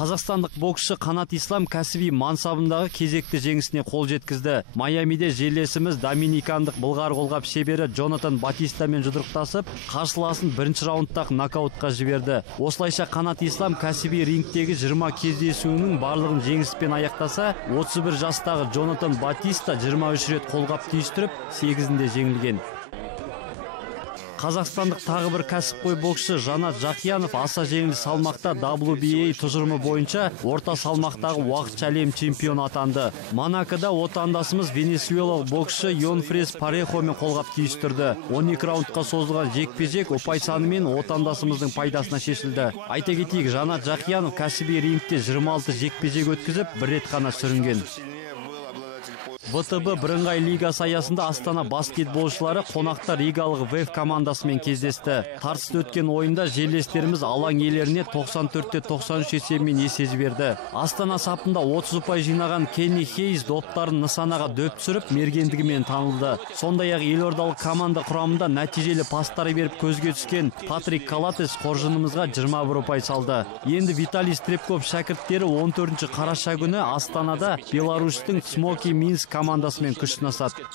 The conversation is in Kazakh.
Қазақстандық боксшы Қанат Ислам кәсіби мансабындағы кезекті жеңісіне қол жеткізді. Майамиде жерлесіміз доминикандық былғары қолғап шебері Джонатан Батистамен жұдырықтасып, қарсыласын бірінші раундтағы нокаутқа жіберді. Осылайша Қанат Ислам кәсіби рингтегі 20 кездесуінің барлығын жеңіспен аяқтаса, 31 жастағы Джонатан Батиста 23 рет қолғап түйістіріп, 8-інде жеңілген. Қазақстандық тағы бір кәсіпқой боксшы Жанат Жақиянов аса жеңіл салмақта WBA тұжырымы бойынша орта салмақтағы уақытша әлем чемпионы атанды. Монакода отандасымыз венесуэлалық боксшы Йонфрес Парехомен қолғап түйістірді. 12 раундқа созылған жекпе-жек ұпай санымен отандасымыздың пайдасына шешілді. Айта кетейік, Жанат Жақиянов кәсіби рингте 26 жекпе-жек өткізіп, бір рет қана сүрінген. ВТБ бірыңғай лигасы аясында Астана баскетболшылары қонақта ригалық ВФ командасымен кездесті. Тартысты өткен ойында жерлестеріміз алаң иелеріне 94-93 есебімен есе жіберді. Астана сапында 30 ұпай жинаған Кенни Хейс доптарын нысанаға дөп түсіріп, мергендігімен танылды. Сондай-ақ елордалық команда құрамында нәтижелі пастары беріп көзге түскен Патрик Калатес қоржынымызға 21 ұпай салды. Енді Виталий Стрепков шәкірттері 14 қараша күні Астанада Беларусьтың Смоки Минск командасымен күш сынасады.